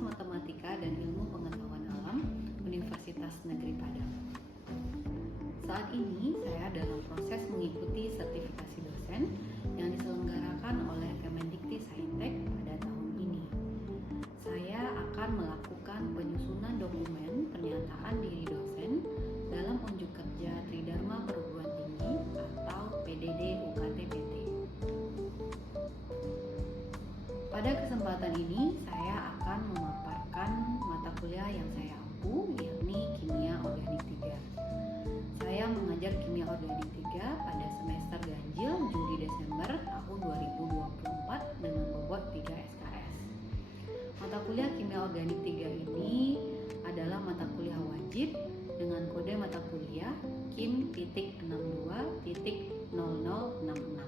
Matematika dan Ilmu Pengetahuan Alam Universitas Negeri Padang. Saat ini saya dalam proses mengikuti sertifikasi dosen yang diselenggarakan oleh Kemendikti-Saintek pada tahun ini. Saya akan melakukan penyusunan dokumen pernyataan diri dosen dalam unjuk kerja Tridharma Perguruan Tinggi atau PDD UKT PT. Pada kesempatan ini saya akan memaparkan mata kuliah yang saya ampu, yakni Kimia Organik 3. Saya mengajar Kimia Organik 3 pada semester ganjil Juli-Desember tahun 2024 dengan bobot 3 SKS. Mata kuliah Kimia Organik 3 ini adalah mata kuliah wajib dengan kode mata kuliah Kim.62.0066.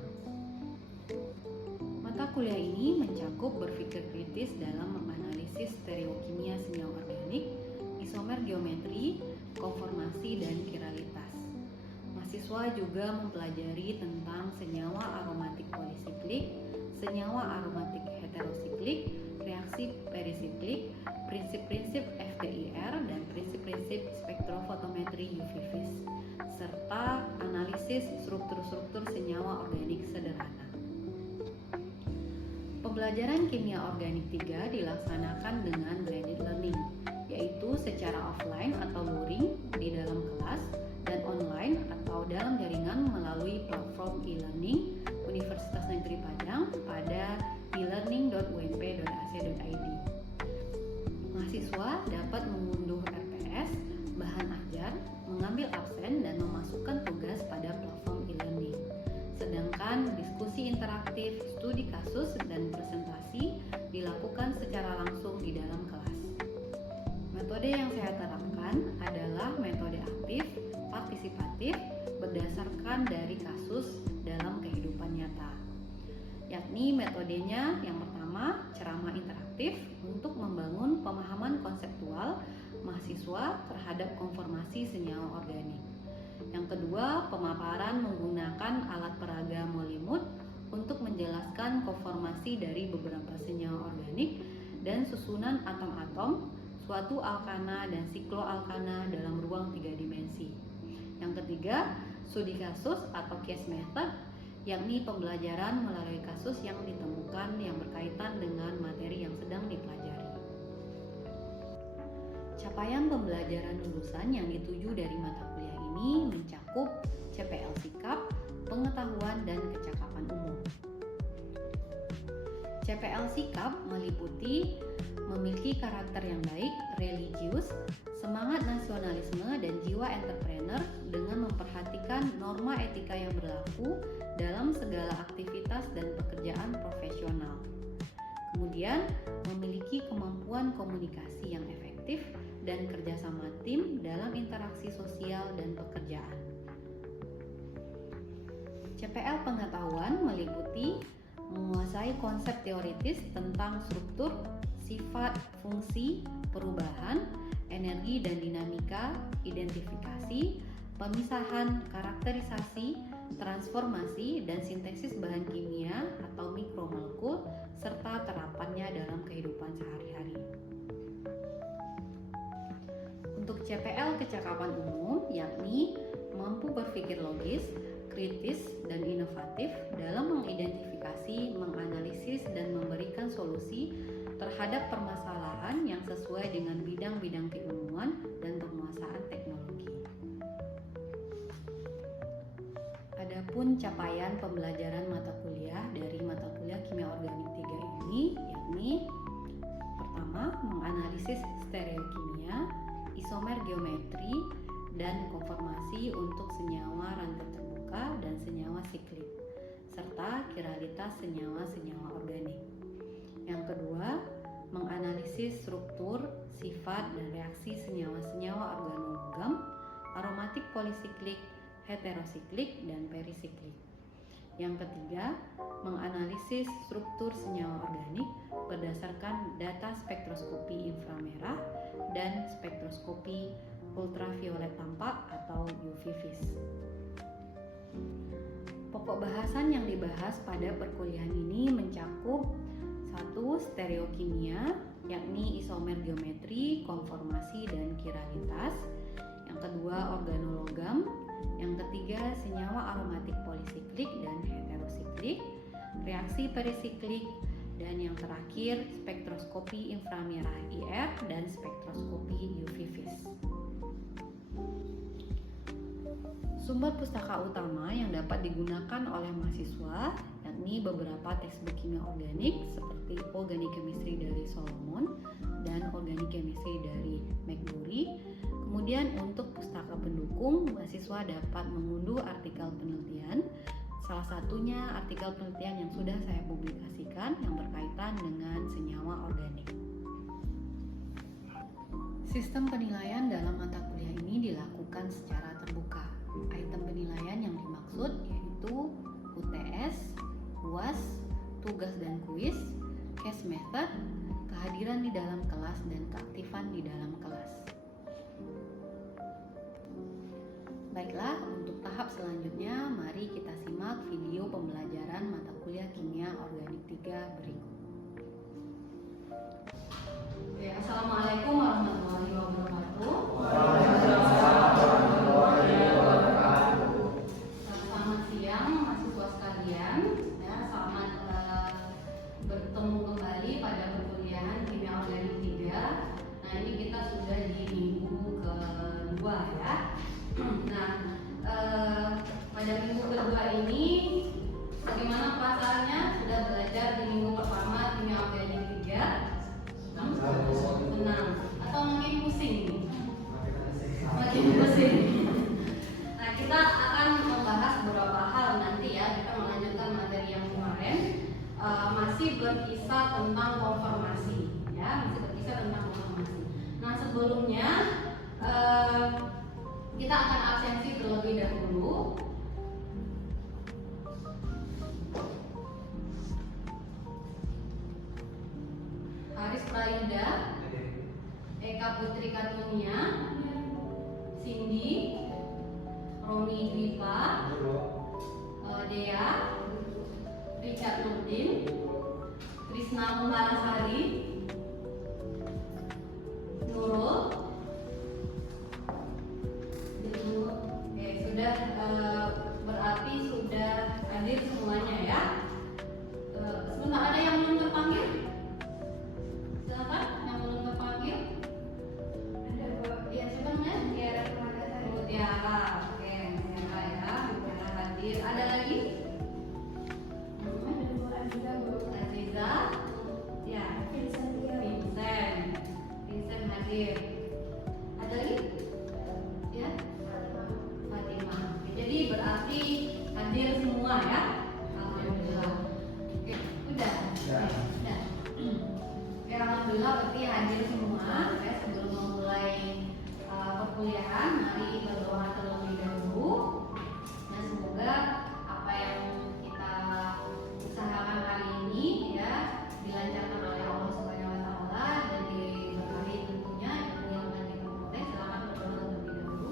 Mata kuliah ini mencakup berpikir kritis dalam menganalisis stereokimia senyawa organik, isomer geometri, konformasi, dan kiralitas. Mahasiswa juga mempelajari tentang senyawa aromatik polisiklik, senyawa aromatik heterosiklik, reaksi perisiklik, prinsip-prinsip FTIR, dan prinsip-prinsip spektrofotometri UV-Vis, serta analisis struktur-struktur senyawa organik sederhana. Pembelajaran Kimia Organik 3 dilaksanakan dengan blended learning, yaitu secara offline atau luring di dalam kelas dan online atau dalam jaringan melalui platform e-learning Universitas Negeri Padang pada e-learning.unp.ac.id. Mahasiswa dapat mengunduh RPS, bahan ajar, mengambil absen, dan memasukkan tugas pada platform e-learning. Sedangkan diskusi interaktif, studi kasus, dan presentasi dilakukan secara langsung di dalam kelas. Metode yang saya terapkan adalah metode aktif, partisipatif, berdasarkan dari kasus dalam kehidupan nyata. Yakni metodenya yang pertama, ceramah interaktif untuk membangun pemahaman konseptual mahasiswa terhadap konformasi senyawa organik. Yang kedua, pemaparan menggunakan alat peraga Mollimut untuk menjelaskan konformasi dari beberapa senyawa organik dan susunan atom-atom, suatu alkana dan sikloalkana dalam ruang 3 dimensi. Yang ketiga, studi kasus atau case method, yakni pembelajaran melalui kasus yang ditemukan yang berkaitan dengan materi yang sedang dipelajari. Capaian pembelajaran lulusan yang dituju dari mata kuliah ini mencakup CPL Sikap, pengetahuan, dan kecakapan umum. CPL Sikap meliputi memiliki karakter yang baik, religius, semangat nasionalisme, dan jiwa entrepreneur dengan memperhatikan norma etika yang berlaku dalam segala aktivitas dan pekerjaan profesional. Kemudian, memiliki kemampuan komunikasi yang efektif dan kerjasama tim dalam interaksi sosial dan pekerjaan. CPL Pengetahuan meliputi menguasai konsep teoritis tentang struktur, sifat, fungsi, perubahan, energi dan dinamika, identifikasi, pemisahan, karakterisasi, transformasi, dan sintesis bahan kimia atau mikromolekul, serta terapannya dalam kehidupan sehari-hari. Untuk CPL kecakapan umum, yakni mampu berpikir logis, kritis, dan inovatif dalam mengidentifikasi, menganalisis, dan memberikan solusi terhadap permasalahan yang sesuai dengan bidang-bidang keilmuan dan penguasaan teknologi. Adapun capaian pembelajaran mata kuliah dari mata kuliah Kimia Organik 3 ini, yakni pertama, menganalisis stereokimia, isomer geometri, dan konformasi untuk senyawa rantai terbuka dan senyawa siklik, serta kiralitas senyawa-senyawa organik. Yang kedua, menganalisis struktur, sifat, dan reaksi senyawa-senyawa organologam, aromatik polisiklik, heterosiklik, dan perisiklik. Yang ketiga, menganalisis struktur senyawa organik berdasarkan data spektroskopi inframerah dan spektroskopi ultraviolet tampak atau UV-Vis. Pokok bahasan yang dibahas pada perkuliahan ini mencakup Satu, stereokimia, yakni isomer geometri, konformasi, dan kiralitas. Yang kedua, organologam. Yang ketiga, senyawa aromatik polisiklik dan heterosiklik, reaksi perisiklik, dan yang terakhir, spektroskopi inframerah IR dan spektroskopi UV vis. Sumber pustaka utama yang dapat digunakan oleh mahasiswa yakni beberapa textbook kimia organik seperti Organic Chemistry dari Solomon dan Organic Chemistry dari McGrory. Kemudian untuk pustaka pendukung, mahasiswa dapat mengunduh artikel penelitian. Salah satunya artikel penelitian yang sudah saya publikasikan yang berkaitan dengan senyawa organik. Sistem penilaian dalam mata kuliah ini dilakukan secara terbuka. Item penilaian yang dimaksud yaitu UTS, UAS, tugas dan kuis, case method, kehadiran di dalam kelas, dan keaktifan di dalam kelas. Baiklah, untuk tahap selanjutnya mari kita simak video pembelajaran mata kuliah kimia organik 3 berikut. Assalamualaikum warahmatullahi wabarakatuh. Selamat siang mahasiswa sekalian. Selamat bertemu kembali pada perkuliahan kimia organik 3. Nah, ini kita sudah di minggu kedua ya. Nah, pada minggu kedua ini bagaimana perasaannya? Sudah belajar di minggu pertama kimia organik 3? Senang atau makin pusing? Makin pusing. Nah, kita akan membahas beberapa hal nanti ya. Kita melanjutkan materi yang kemarin, masih berkisah tentang konformasi ya, masih berkisah tentang konformasi. Nah, sebelumnya kita akan absensi terlebih dahulu. Haris Prayuda, Eka Putri Katunia, Cindy, Romi Dwipa, Dea, Richard Nurdin, Krisna Muhalasari, Nurul. Sudah berarti sudah hadir semuanya ya. Sebentar, ada yang belum terpanggil? Silakan yang belum terpanggil. Ada ya, sebenarnya Tiara Permadasari. Tiara, oke, Tiara ya, Tiara hadir. Ada lagi? Aziza, ya. Vincent hadir. Ada lagi? Ya. Jadi berarti hadir semua ya. Alhamdulillah. Oke, udah. Oke, alhamdulillah berarti hadir semua. Oke, sebelum memulai perkuliahan, mari berdoa terlebih dahulu. Nah, semoga apa yang kita usahakan hari ini ya dilancarkan oleh Allah Subhanahu wa taala dan diberkahi tentunya yang akan kita peroleh. Silakan berdoa terlebih dahulu.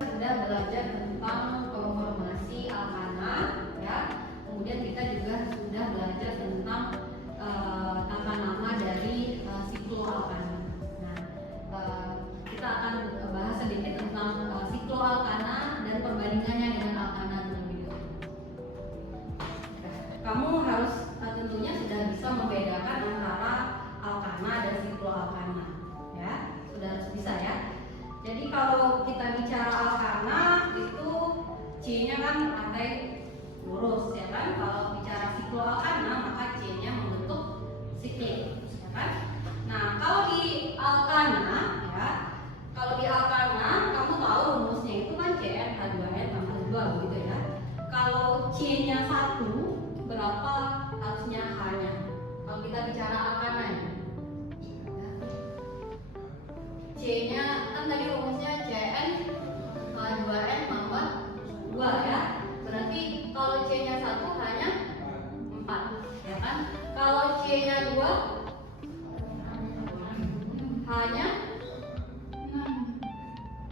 Sudah belajar tentang konformasi alkana ya. Kemudian kita juga sudah belajar tentang tata nama dari sikloalkana. Nah, kita akan bahas sedikit tentang sikloalkana dan perbandingannya dengan alkana terlebih dahulu. Kamu harus tentunya sudah bisa membedakan antara alkana dan sikloalkana ya. Sudah harus bisa ya. Jadi kalau kita bicara alkana itu C-nya kan rantai lurus ya kan. Kalau bicara sikloalkana maka C-nya membentuk siklik ya kan. Nah, kalau di alkana ya, kalau di alkana kamu tahu rumusnya itu kan CnH2n tambah 2 begitu ya. Kalau C-nya 1 berapa harusnya H-nya? Kalau kita bicara alkana ya. C-nya kan tadi rumusnya CnH2n tambah 2 ya. Berarti kalau C-nya 1 hanya 4 ya kan. Kalau C-nya 2 hanya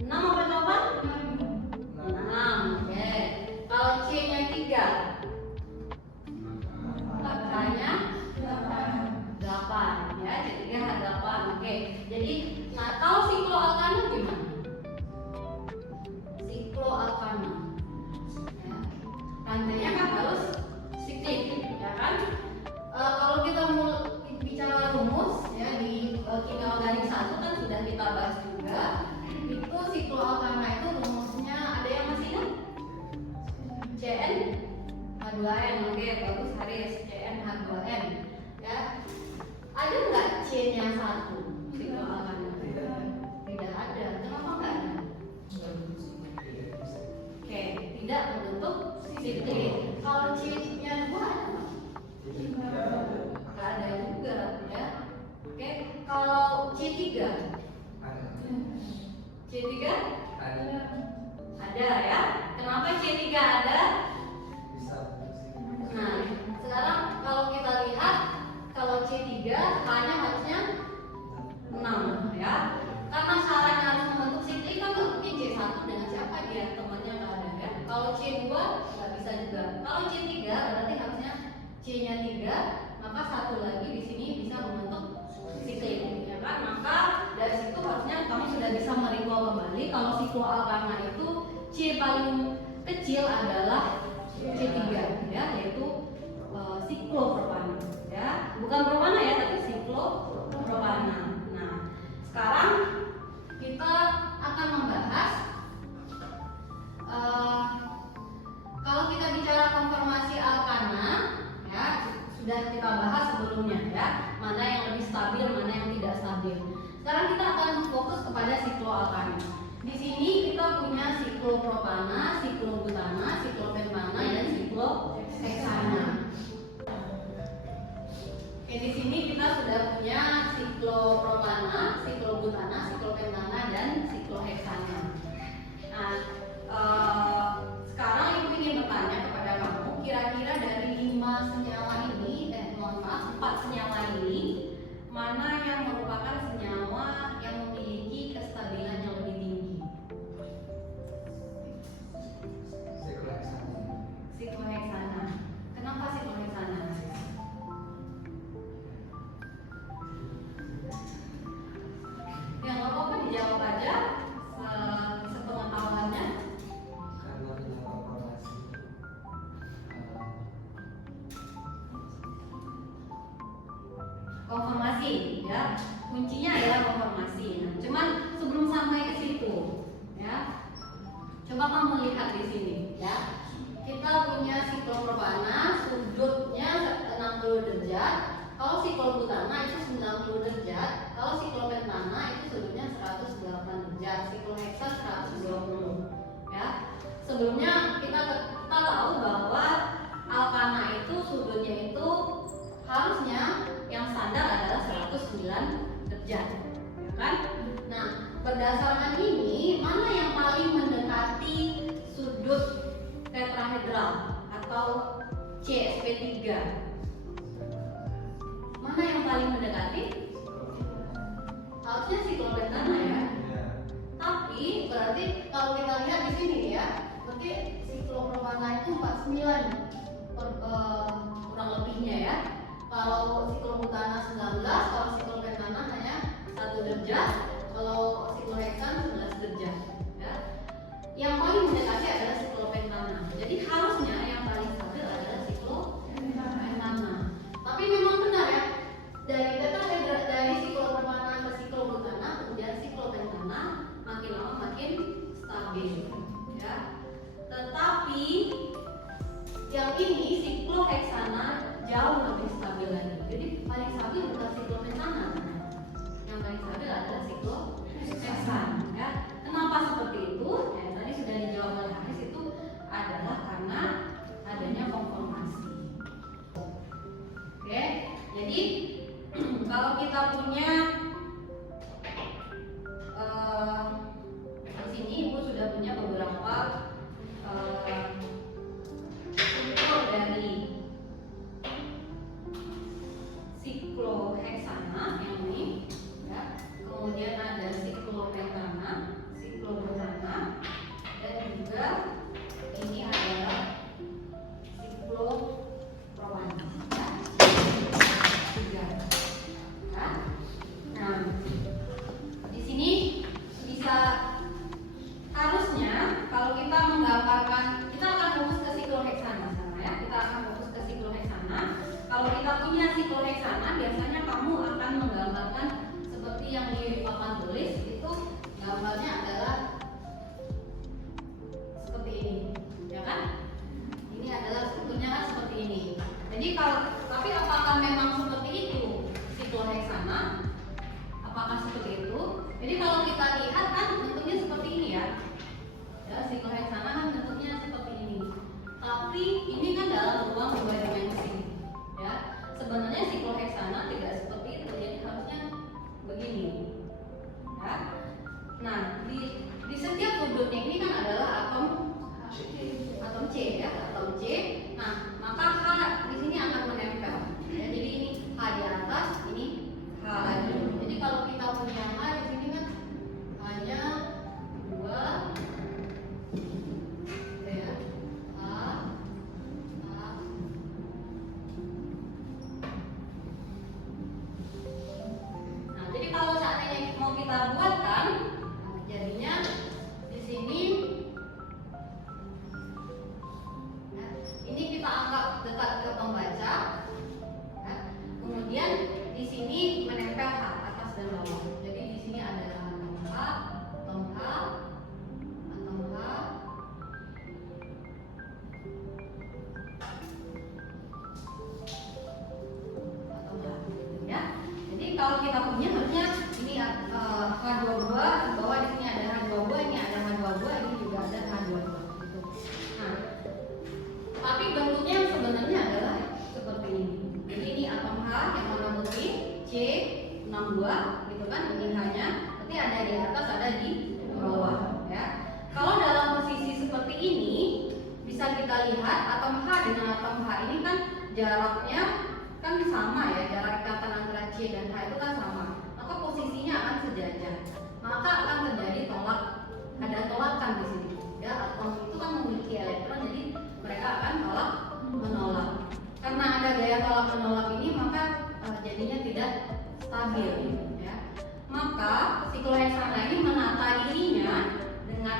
6 apa 8? 6 C-nya 3, H-nya 8 ya, C3 H8. Oke. Jadi kalau sikloalkana gimana? Sikloalkana. Ya. Rantainya kan harus siklik, ya kan? Kalau kita mau bicara rumus ya di kimia organik 1 kan sudah kita bahas juga. Itu sikloalkana itu rumusnya ada yang masih ingat? Cn H2n. Oke, bagus Haris. Cn H2n. Ya. Ada nggak C-nya 1 sikloalkana? Tidak ada. Kenapa nggak ada? Oke, tidak membentuk siklik. Kalau C-nya 2 ada nggak? Nggak ada juga ya. Oke, kalau C3? C3? Ada ya. Kenapa C3 ada? Nah, sekarang kalau kita lihat, kalau C3 H-nya harusnya 6 ya. Karena syaratnya harus membentuk siklik kan nggak mungkin C1 dengan siapa dia temannya nggak ada ya. Kalau C2 nggak bisa juga. Kalau C3 berarti harusnya C-nya 3, maka satu lagi di sini bisa membentuk siklik ya kan. Maka dari situ harusnya kamu sudah bisa merecall kembali kalau sikloalkana itu C paling kecil adalah C3 ya, yaitu siklopropana ya, bukan propana ya, tapi siklopropana. Nah, sekarang kita akan membahas kalau kita bicara konformasi alkana ya, sudah kita bahas sebelumnya ya, mana yang lebih stabil, mana yang tidak stabil. Sekarang kita akan fokus kepada sikloalkana. Di sini kita punya siklopropana, siklobutana, siklopentana, dan sikloheksana. Oke, di sini kita sudah punya siklopropana, siklobutana, siklopentana, dan sikloheksana. Nah, sekarang ibu ingin bertanya kepada kamu, kira-kira dari 5 senyawa ini, 4 senyawa ini, mana yang merupakan senyawa yang memiliki kestabilan yang lebih tinggi? Sikloheksana. Kenapa sikloheksana? Ya nggak apa-apa, dijawab aja sepengetahuannya. Konformasi ya, kuncinya adalah konformasi. Nah, cuman sebelum sampai ke situ ya, coba kamu lihat di sini ya. Kita punya siklopropana, sudutnya 60 derajat. Kalau siklobutana itu 90 derajat. Kalau siklopentana itu sudutnya 108 derajat. Sikloheksa 120 ya. Sebelumnya kita tahu bahwa alkana itu sudutnya itu harusnya yang standar adalah 109 derajat, ya kan? Nah, berdasarkan ini, mana yang paling mendekati sudut tetrahedral atau CSP3? Mana yang paling mendekati? Harusnya siklopentana ya. Tapi berarti kalau kita lihat di sini ya, berarti siklopropana itu 49 kurang lebihnya ya. Kalau siklobutana 19, kalau siklopentana hanya 1 derajat, kalau sikloheksan 11 derajat ya. Yang paling mendekati adalah siklopentana. Jadi harusnya yang paling stabil adalah siklopentana. Tapi memang benar ya, dari siklopropana ke siklobutana kemudian siklopentana makin lama makin stabil ya. Tetapi yang ini sikloheksana jauh lebih stabil lagi. Jadi paling stabil bukan siklopentana, yang paling stabil adalah sikloheksana ya. Kenapa seperti itu? Ya, tadi sudah dijawab oleh Haris, itu adalah karena adanya konformasi. Oke, jadi kalau kita punya di sini ibu sudah punya beberapa struktur dari sikloheksa Jadi tapi apakah memang seperti itu sikloheksana? Apakah seperti itu? Jadi kalau kita lihat kan bentuknya seperti ini ya. Ya, sikloheksana kan bentuknya seperti ini. Tapi ini kan dalam ruang 2 dimensi. Ya, sebenarnya sikloheksana tidak seperti itu. Jadi harusnya begini. Ya. Nah, di setiap sudutnya ini kan adalah atom C ya, atom C. Nah, maka H di sini akan menempel. Ya, jadi ini H di atas, ini H lagi. Jadi kalau kita punya H di sini kan hanya 2 ya. H. Nah, jadi kalau seandainya mau kita buatkan, jadinya di sini ini kita anggap dekat ke pembaca. Ya. Kemudian di sini menempel H atas dan bawah. Jadi di sini adalah atom H, atom H, atom H, atom H, gitu ya. Jadi kalau kita punya harusnya ini H22, di bawah di sini ada H22, ini ada H22, ini juga ada H22 gitu. Nah, tapi bentuknya yang sebenarnya adalah seperti ini. Jadi ini atom H yang warna putih, C62 gitu kan, ini H-nya. Nanti ada di atas, ada di bawah ya. Kalau dalam posisi seperti ini bisa kita lihat atom H dengan atom H ini kan jaraknya kan sama ya, jarak ikatan antara C dan H itu kan sama. Maka posisinya akan sejajar. Maka akan terjadi ada tolakan di sini. Ya, atom itu kan memiliki elektron, jadi mereka akan tolak menolak. Karena ada gaya tolak menolak ini, maka jadinya tidak stabil ya. Maka sikloheksana ini menata dirinya dengan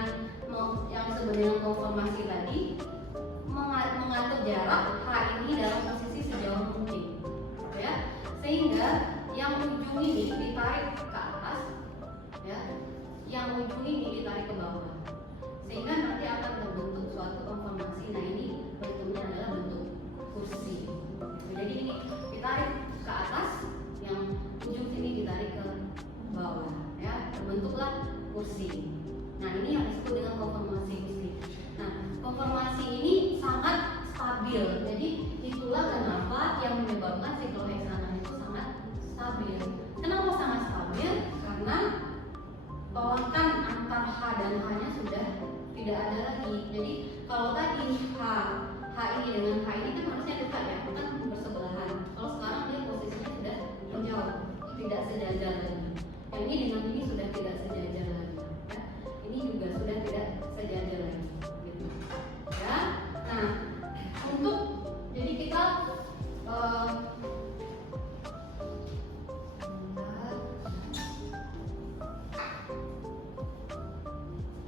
yang disebut dengan konformasi tadi, mengatur jarak H ini dalam posisi sejauh mungkin ya, sehingga yang ujung ini ditarik ke atas ya, yang ujung ini ditarik ke bawah, sehingga nanti akan terbentuk suatu konformasi. Nah, ini bentuknya adalah bentuk kursi. Jadi ini ditarik ke atas, yang ujung sini ditarik ke bawah ya, terbentuklah kursi. Nah, ini yang disebut dengan konformasi kursi. Nah, konformasi ini sangat stabil. Jadi itulah kenapa yang menyebabkan sikloheksana itu sangat stabil. Kenapa sangat stabil? Karena tolakan antar H dan H-nya sudah tidak ada lagi. Jadi kalau tadi H ini dengan H ini kan harusnya dekat ya, kan bersebelahan. Kalau sekarang dia posisinya sudah menjauh, tidak sejajar lagi. Yang ini dengan ini sudah tidak sejajar lagi. Ya. Ini juga sudah tidak sejajar lagi. Gitu. Ya. Nah, untuk jadi kita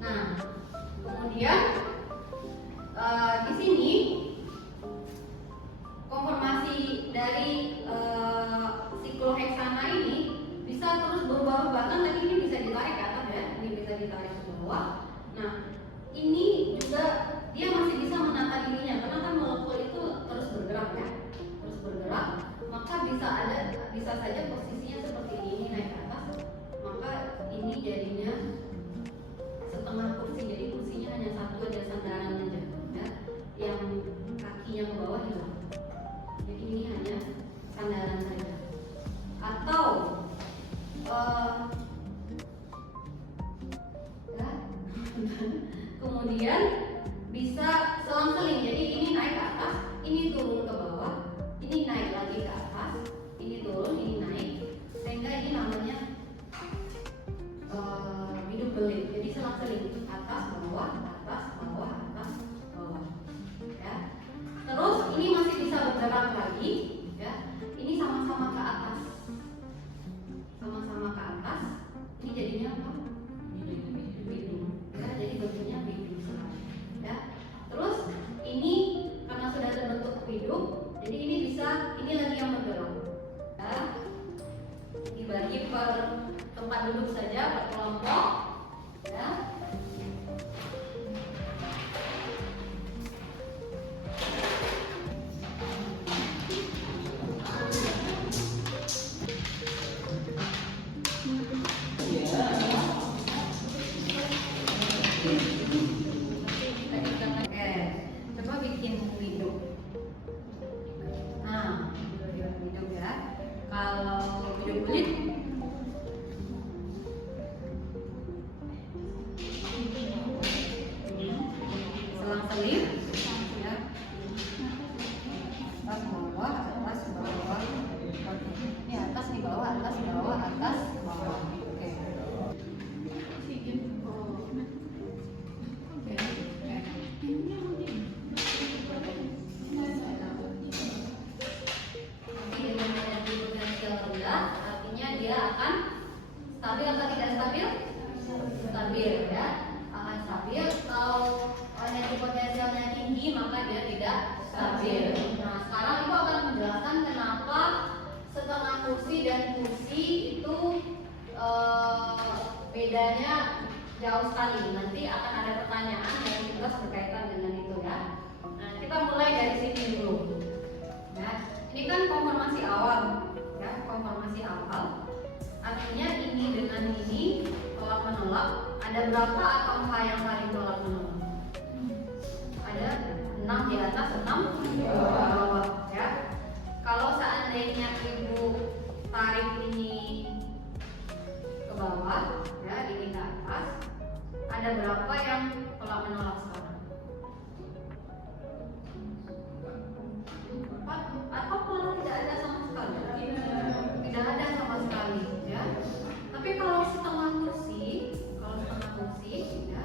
nah, kemudian di sini konformasi dari sikloheksana ini bisa terus berubah-ubah, bahkan tadi ini bisa ditarik ke atas ya, ini bisa ditarik ke bawah. Nah, ini juga dia masih bisa menata dirinya karena kan molekul itu terus bergerak ya, terus bergerak, maka bisa saja posisinya seperti ini naik ke atas, maka ini jadinya setengah kursi, jadi kursinya hanya satu, ada sandaran aja ya, yang kakinya ke bawah hilang, jadi ini hanya sandaran saja. Atau ya, kemudian bisa selang-seling, jadi ini naik ke atas, ini turun ke bawah, ini naik lagi ke atas, ini turun, ini naik, sehingga ini namanya hidup belit. Jadi selang-seling, atas bawah atas bawah ya. Terus ini masih bisa bergerak lagi ya, ini sama-sama ke atas, ini jadinya apa? Bidu ya, jadi bentuknya bidu ya. Terus ini karena sudah terbentuk hidup, jadi ini bisa, ini lagi yang bergerak ya. Dibagi per tempat duduk saja, per kelompok ya. jauh sekali. Nanti akan ada pertanyaan dan tugas berkaitan dengan itu ya. Nah, kita mulai dari sini dulu. Ya, ini kan konfirmasi awal, ya, konfirmasi awal. Artinya ini dengan ini tolak menolak. Ada berapa angka yang saling tolak menolak? Ada 6 di atas, 6 di bawah, ya. Kalau seandainya ibu tarik ini ke bawah, ya, ini ke atas, ada berapa yang tolak menolak sekarang? 4 atau malah tidak ada sama sekali? Tidak ada sama sekali, ya. Tapi kalau setengah kursi, ya,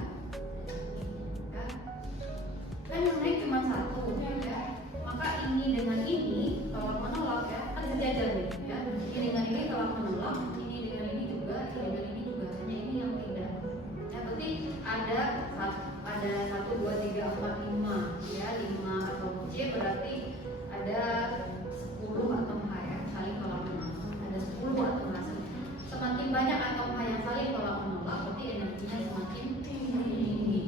kan yang naik cuma 1, ya. Maka ini dengan ini tolak menolak, ya, kan sejajar nih, ya. Ini dengan ini tolak menolak, ini dengan ini juga, ini dengan ini juga. Hanya ini yang tidak. Ya, berarti ada 1, 2, 3, 4, 5, ya, 5 atau C, berarti ada 10 atau H, ya, saling tolak menolak. Ada 10 atau H. Semakin banyak atau H yang saling tolak menolak, berarti energinya semakin tinggi.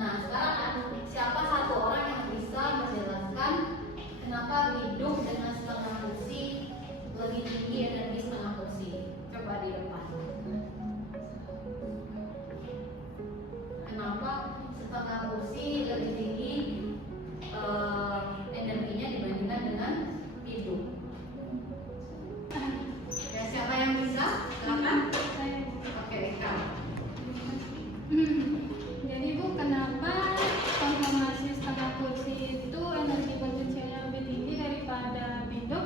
Nah, sekarang siapa satu orang yang bisa menjelaskan kenapa hidup dengan setengah kursi lebih tinggi energi setengah kursi? Coba di depan. Kenapa setengah kursi lebih tinggi energinya dibandingkan dengan hidup? Ya, siapa yang bisa? Silakan. Oke, Eka. Jadi Bu, kenapa konfirmasi setengah kursi itu energi potensialnya lebih tinggi daripada hidup?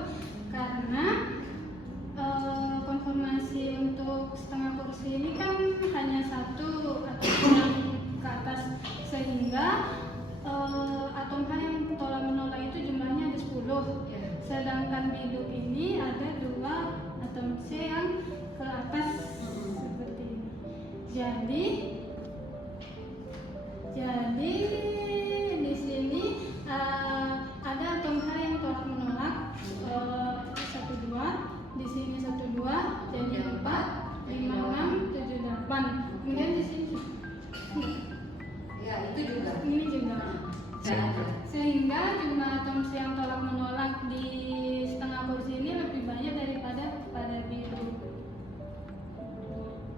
Karena konfirmasi untuk setengah kursi ini kan hanya 1 atau yang ke atas, sehingga atom H yang tolak menolak itu jumlahnya ada 10. Sedangkan hidup ini ada 2 atom C yang ke atas seperti ini. Jadi di sini ada atom H yang tolak menolak 1, 2, di sini 1, 2, jadi 4, 5, 6, 7, 8. Kemudian di sini Ya, itu juga. ini juga. Sehingga jumlah atom C yang tolak menolak di setengah kursi ini lebih banyak daripada pada biru.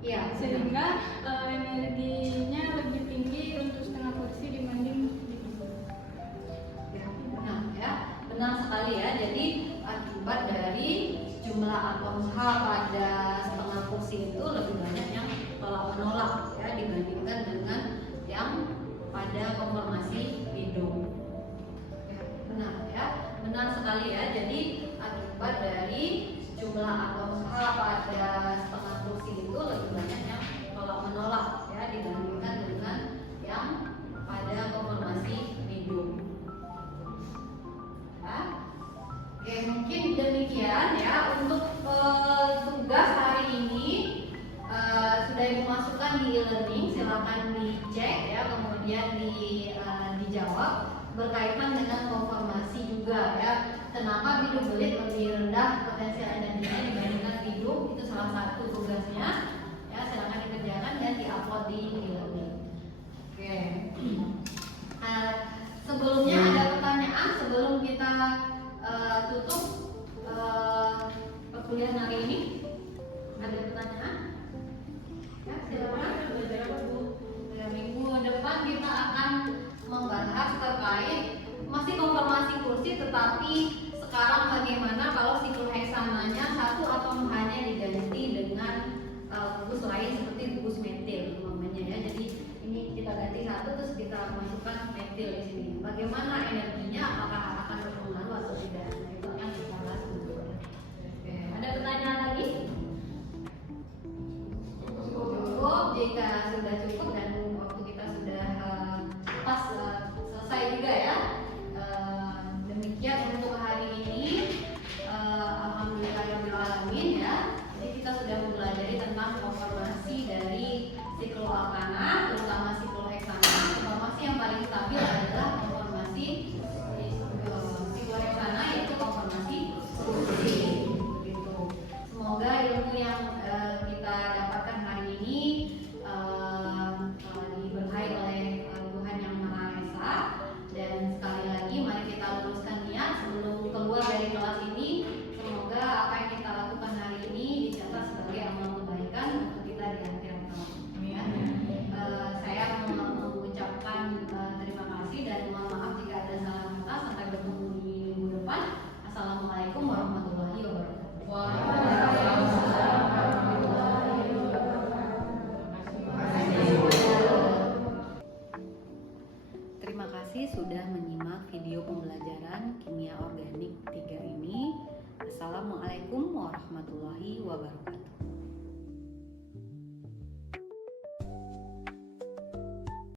Iya, Sehingga energinya lebih tinggi untuk setengah kursi dibanding biru. ya, benar ya, benar sekali ya. Jadi akibat dari jumlah atom H pada setengah kursi itu lebih banyak yang tolak menolak ya dibandingkan dengan yang pada konfirmasi hidup. Ya, benar ya, benar sekali ya. Jadi akibat dari jumlah atom H pada setengah kursi itu lebih banyak yang tolak menolak ya dibandingkan dengan yang pada konfirmasi hidup. Ya. Oke, mungkin demikian ya untuk tugas hari ini. Sudah Ibu masukkan di e-learning, silakan dicek ya, kemudian dijawab berkaitan dengan konfirmasi juga ya. Kenapa bidu belit lebih rendah potensial energinya dibandingkan bidu? Itu salah satu tugasnya ya, silakan dikerjakan dan diupload di e-learning. Oke. Sebelumnya ada pertanyaan sebelum kita tutup perkuliahan hari ini. Ada pertanyaan? Ya, silakan. Minggu depan kita akan membahas terkait masih konfirmasi kursi, tetapi sekarang bagaimana kalau siklus heksananya 1 atom H-nya diganti dengan gugus lain seperti gugus metil namanya ya. Jadi ini kita ganti 1 terus kita masukkan metil di sini. Bagaimana energinya, apakah akan berpengaruh atau tidak? Nah, itu yang kita bahas dulu. Oke, ada pertanyaan lagi? Cukup, jika sudah cukup dan waktu kita sudah pas selesai juga ya. Demikian untuk hari dan mohon maaf